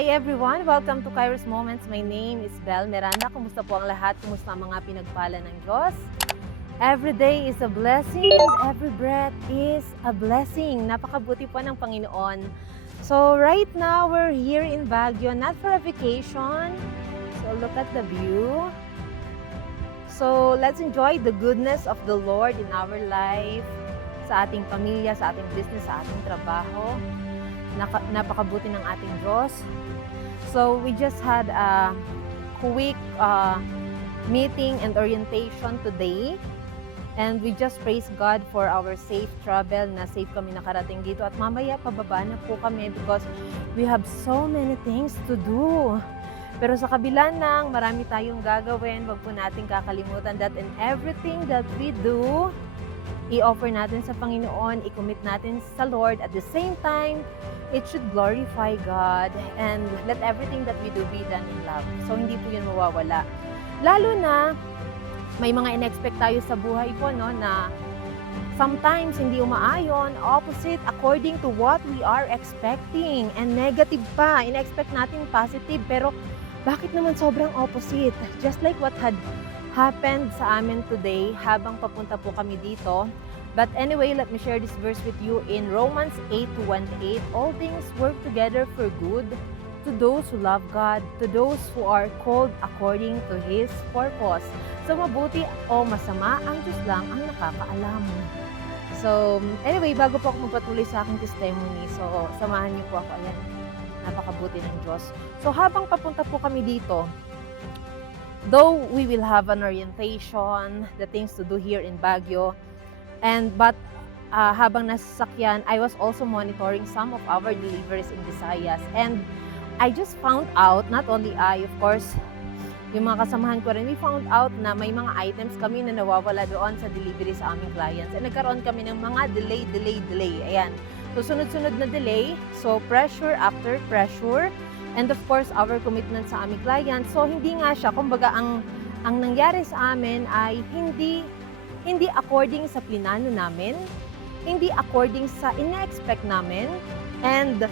Hi everyone! Welcome to Kairos Moments. My name is Bel Miranda. Kumusta po ang lahat? Kumusta ang mga pinagpala ng Diyos? Every day is a blessing and every breath is a blessing. Napakabuti po ng Panginoon. So right now, we're here in Baguio, not for a vacation. So look at the view. So let's enjoy the goodness of the Lord in our life, sa ating pamilya, sa ating business, sa ating trabaho. Napakabuti ng ating Diyos. So we just had a quick meeting and orientation today. And we just praise God for our safe travel, na safe kami nakarating dito. At mamaya pababa na po kami because we have so many things to do. Pero sa kabila ng marami tayong gagawin, wag po natin kakalimutan that in everything that we do, i-offer natin sa Panginoon, i-commit natin sa Lord. At the same time, it should glorify God and let everything that we do be done in love. So hindi po yun mawawala. Lalo na, may mga in-expect tayo sa buhay po, no, na sometimes hindi umaayon, opposite according to what we are expecting. And negative pa, in-expect natin positive, pero bakit naman sobrang opposite? Just like what had happened sa amin today habang papunta po kami dito. But anyway, let me share this verse with you in Romans 8:1-8. All things work together for good to those who love God, to those who are called according to His purpose. So mabuti o masama, ang Diyos lang ang nakakaalam. So anyway, bago po ako magpatuloy sa aking testimony, so samahan niyo po ako. Ayan, napakabuti ng Diyos. So habang papunta po kami dito, though we will have an orientation, the things to do here in Baguio, but habang nasa sasakyan, I was also monitoring some of our deliveries in Visayas. And I just found out, not only I, of course, yung mga kasamahan ko rin, we found out na may mga items kami na nawawala doon sa delivery sa aming clients. And nagkaroon kami ng mga delay. Ayan. So sunod-sunod na delay. So pressure after pressure. And of course, our commitment sa aming clients. So hindi nga siya, kumbaga ang nangyari sa amin ay hindi according sa plinano namin, hindi according sa ina-expect namin, and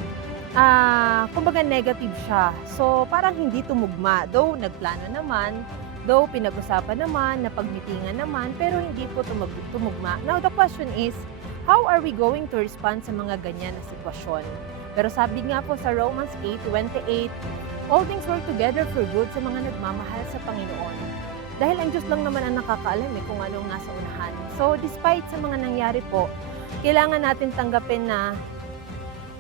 kumbaga negative siya. So parang hindi tumugma. Though nagplano naman, though pinag-usapan naman, napagmitingan naman, pero hindi po tumugma. Now the question is, how are we going to respond sa mga ganyan na sitwasyon? Pero sabi nga po sa Romans 8:28, all things work together for good sa mga nagmamahal sa Panginoon. Dahil ang Diyos lang naman ang nakakaalam kung anong nasa unahan. So despite sa mga nangyari po, kailangan natin tanggapin na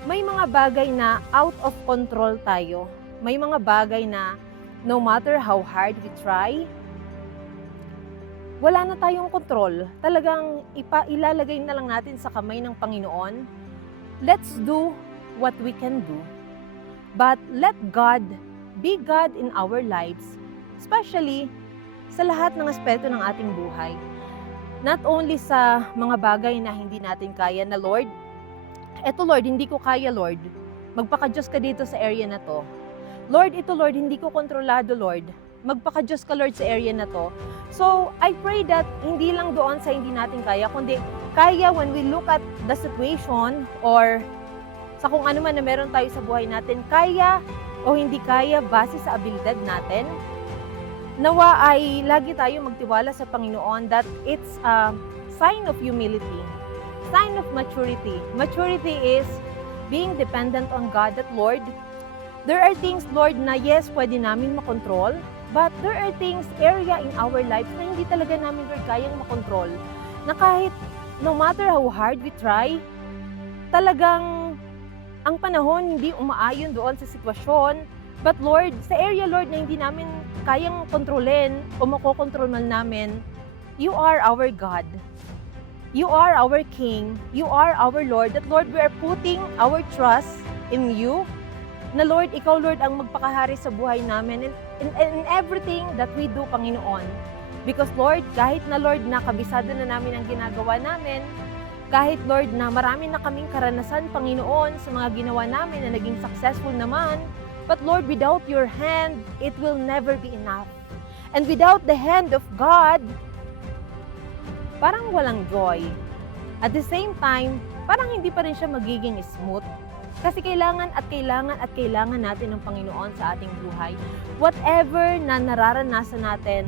may mga bagay na out of control tayo. May mga bagay na no matter how hard we try, wala na tayong control. Talagang ilalagay na lang natin sa kamay ng Panginoon. Let's do what we can do. But let God be God in our lives, especially sa lahat ng aspeto ng ating buhay. Not only sa mga bagay na hindi natin kaya na, Lord, eto Lord, hindi ko kaya Lord, magpaka-Diyos ka dito sa area na to. Lord, ito Lord, hindi ko kontrolado Lord, magpaka-Diyos ka Lord sa area na to. So, I pray that hindi lang doon sa hindi natin kaya, kundi kaya when we look at the situation or sa kung ano man na meron tayo sa buhay natin, kaya o hindi kaya base sa abilidad natin, nawa ay lagi tayo magtiwala sa Panginoon that it's a sign of humility, sign of maturity. Maturity is being dependent on God, that Lord, there are things, Lord, na yes, pwede namin makontrol, but there are things, area in our lives na hindi talaga namin, Lord, kayang makontrol. Na kahit no matter how hard we try, talagang ang panahon hindi umaayon doon sa sitwasyon. But Lord, sa area, Lord, na hindi namin kayang kontrolin o makokontrol man namin, You are our God. You are our King. You are our Lord. That Lord, we are putting our trust in You. Na Lord, Ikaw, Lord, ang magpakahari sa buhay namin in everything that we do, Panginoon. Because Lord, kahit na Lord, nakabisado na namin ang ginagawa namin, kahit Lord, na marami na kaming karanasan, Panginoon, sa mga ginawa namin na naging successful naman, but Lord, without Your hand, it will never be enough. And without the hand of God, parang walang joy. At the same time, parang hindi pa rin siya magiging smooth. Kasi kailangan at kailangan at kailangan natin ng Panginoon sa ating buhay. Whatever na nararanasan natin,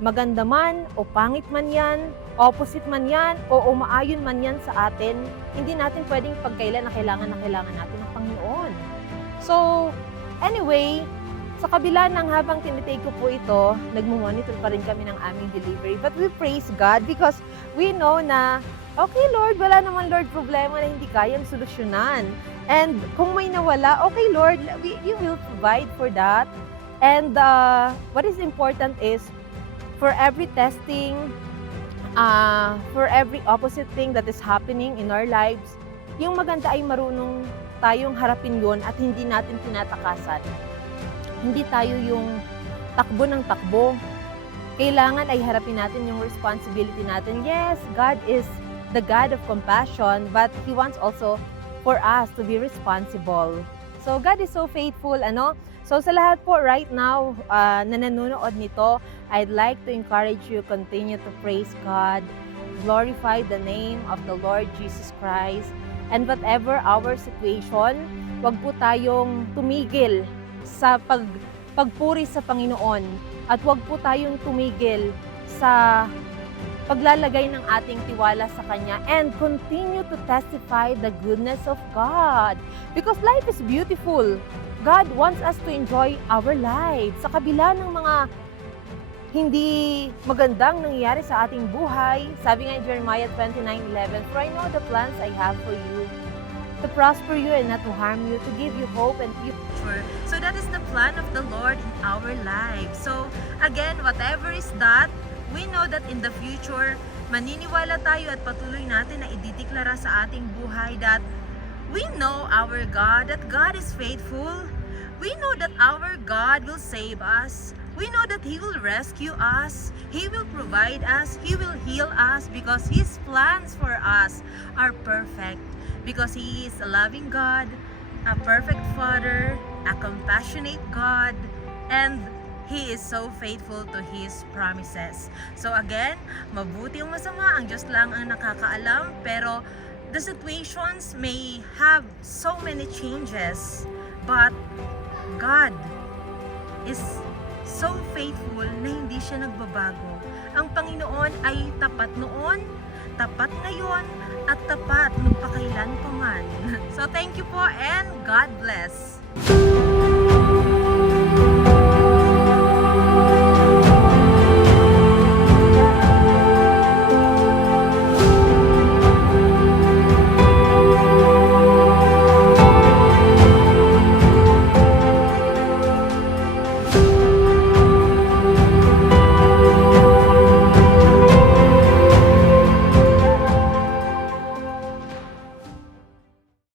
maganda man o pangit man yan, opposite man yan, o umaayon man yan sa atin, hindi natin pwedeng pagkailan na kailangan natin ng Panginoon. So, anyway, sa kabila ng habang tinitake ko po ito, nagmo-monitor pa rin kami ng aming delivery. But we praise God because we know na, okay Lord, wala naman Lord problema na hindi kayang solusyonan. And kung may nawala, okay Lord, you will provide for that. And what is important is, for every testing, for every opposite thing that is happening in our lives, yung maganda ay marunong tayong harapin yun at hindi natin tinatakasan. Hindi tayo yung takbo ng takbo. Kailangan ay harapin natin yung responsibility natin. Yes, God is the God of compassion, but He wants also for us to be responsible. So God is so faithful, ano? So sa lahat po right now na nanonood nito, I'd like to encourage you continue to praise God, glorify the name of the Lord Jesus Christ, and whatever our situation, wag po tayong tumigil sa pagpuri sa Panginoon at wag po tayong tumigil sa paglalagay ng ating tiwala sa Kanya and continue to testify the goodness of God. Because life is beautiful. God wants us to enjoy our lives. Sa kabila ng mga hindi magandang nangyayari sa ating buhay, sabi nga in Jeremiah 29:11, "For I know the plans I have for you, to prosper you and not to harm you, to give you hope and future." So that is the plan of the Lord in our lives. So again, whatever is that, we know that in the future, maniniwala tayo at patuloy natin na idideklara sa ating buhay that we know our God, that God is faithful. We know that our God will save us. We know that He will rescue us. He will provide us. He will heal us because His plans for us are perfect. Because He is a loving God, a perfect Father, a compassionate God, and He is so faithful to His promises. So again, mabuti o masama, ang Diyos lang ang nakakaalam, pero the situations may have so many changes, but God is so faithful na hindi siya nagbabago. Ang Panginoon ay tapat noon, tapat ngayon, at tapat magpakailan pa man. So thank you po and God bless.